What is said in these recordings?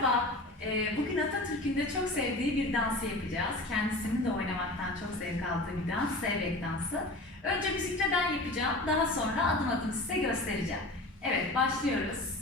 Merhaba. Ee, Bugün Atatürk'ün de çok sevdiği bir dansı yapacağız. Kendisinin de oynamaktan çok zevk aldığı bir dans, Zeybek dansı. Önce müzikle ben yapacağım. Daha sonra adım adım size göstereceğim. Evet, başlıyoruz.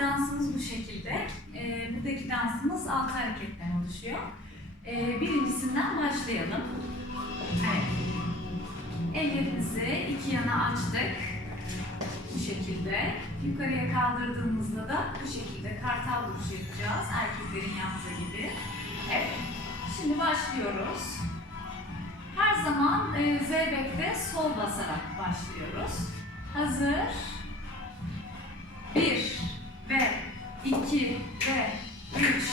Dansımız bu şekilde. Ee, buradaki dansımız altı hareketten oluşuyor. Ee, birincisinden başlayalım. Evet. Ellerimizi iki yana açtık. Bu şekilde. Yukarıya kaldırdığımızda da bu şekilde kartal duruşu yapacağız. Erkeklerin yaptığı gibi. Evet. Şimdi başlıyoruz. Her zaman e, zeybekte sol basarak başlıyoruz. Hazır. Bir ve iki ve üç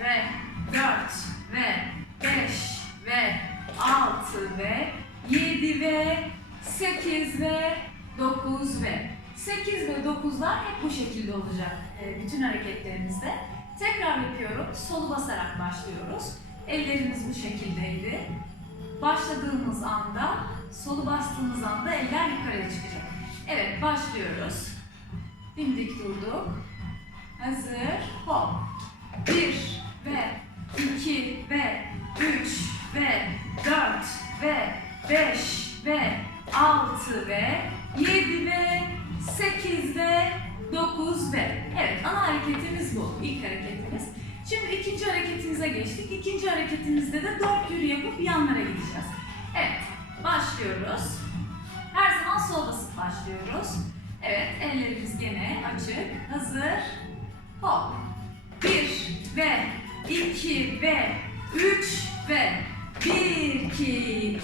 ve dört ve beş ve altı ve yedi ve sekiz ve dokuz ve sekiz ve dokuzlar hep bu şekilde olacak e, bütün hareketlerimizde. Tekrar yapıyorum. Solu basarak başlıyoruz. Ellerimiz bu şekildeydi. Başladığımız anda, solu bastığımız anda eller yukarıya çıkacak. Evet, başlıyoruz. Dimdik durduk. Hazır. Hop. Bir ve iki ve üç ve dört ve beş ve altı ve yedi ve sekiz ve dokuz ve evet ana hareketimiz bu. İlk hareketimiz. Şimdi ikinci hareketimize geçtik. İkinci hareketimizde de dört yürü yapıp yanlara gideceğiz. Evet. Başlıyoruz. Her zaman sol basıp başlıyoruz. Evet, ellerimiz gene açık. Hazır. Hop. Bir, ve 2 ve 3 ve 1 2 3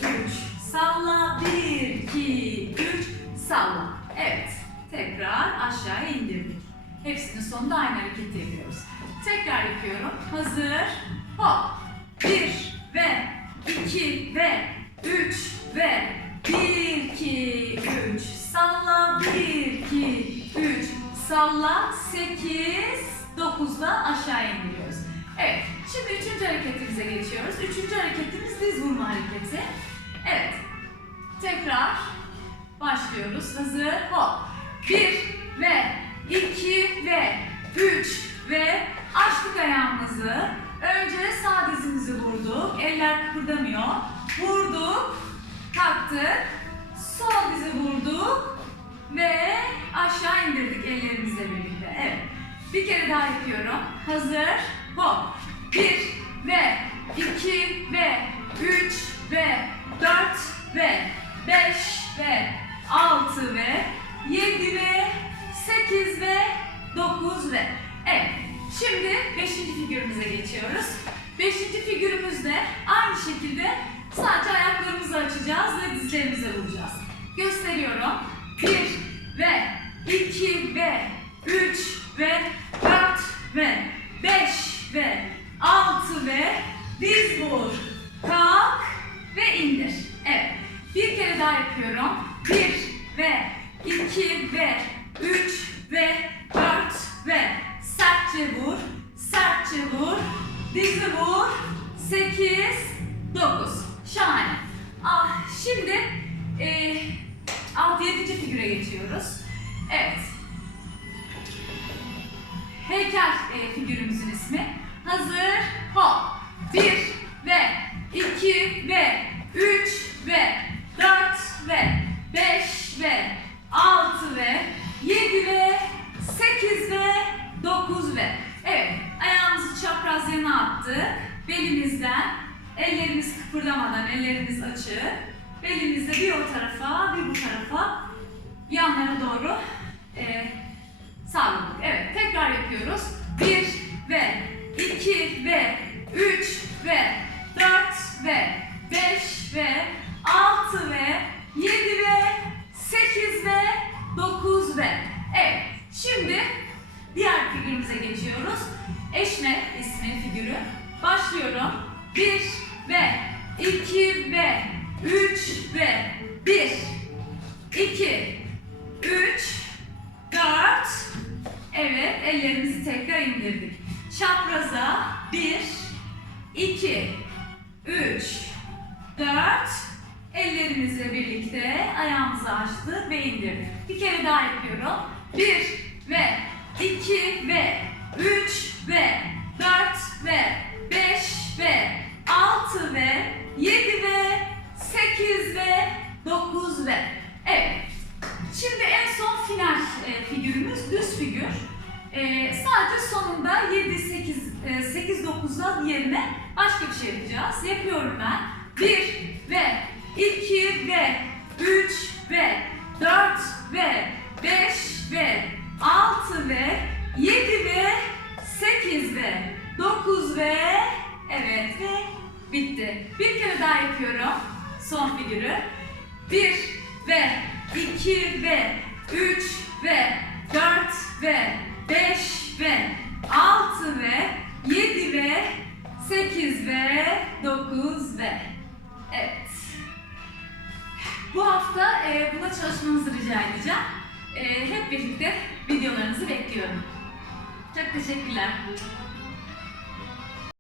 salla 1 2 3 salla. Evet. Tekrar aşağıya indirdik. Hepsinin sonunda aynı hareketi yapıyoruz. Tekrar yapıyorum. Hazır. Hop. 1 ve 2 ve 3 ve 1 2 3 salla 1 2 3 salla 8 9'da aşağı indiriyoruz. Evet. Şimdi üçüncü hareketimize geçiyoruz. Üçüncü hareketimiz diz vurma hareketi. Evet. Tekrar başlıyoruz. Hazır. Hop. 1 ve 2 ve 3 ve açtık ayağımızı. Önce sağ dizimizi vurduk. Eller kıpırdamıyor. Hazır. Hop. 1 ve 2 ve 3 ve 4 ve 5 ve 6 ve 7 ve 8 ve 9 ve Evet. Şimdi 5. figürümüze geçiyoruz. 5. figürümüzde aynı şekilde sadece ayaklarımızı açacağız ve dizlerimize vuracağız. Gösteriyorum. 1 ve 2 ve 3 ve 4 ve 5 ve 6 ve diz vur. Kalk ve indir. Evet. Bir kere daha yapıyorum. 1 ve 2 ve 3 ve 4 ve sertçe vur. Sertçe vur. Dizi vur. 8 9. Şahane. Ah, şimdi e, 6 7. figüre geçiyoruz. Evet. Yana attık. Belimizden ellerimiz kıpırdamadan ellerimiz açık. Belimizde bir o tarafa bir bu tarafa yanlara doğru e, salladık. Evet. Tekrar yapıyoruz. 1 ve 2 ve 3 ve ve 3 ve 1 2 3 4 Evet, ellerimizi tekrar indirdik. Çapraza 1 2 3 4 Ellerimizle birlikte ayağımızı açtık ve indirdik. Bir kere daha yapıyorum. 1 ve 2 ve 3 e, figürümüz düz figür. E, sadece sonunda 7, 8, e, 8, 9'dan yerine başka bir şey yapacağız. Yapıyorum ben. 1 ve 2 ve 3 ve 4 ve 5 ve 6 ve 7 ve 8 ve 9 ve evet ve bitti. Bir kere daha yapıyorum. Son figürü. 1 ve 2 ve 3 ve 4 ve 5 ve 6 ve 7 ve 8 ve 9 ve Evet. Bu hafta e, buna çalışmanızı rica edeceğim. E, hep birlikte videolarınızı bekliyorum. Çok teşekkürler.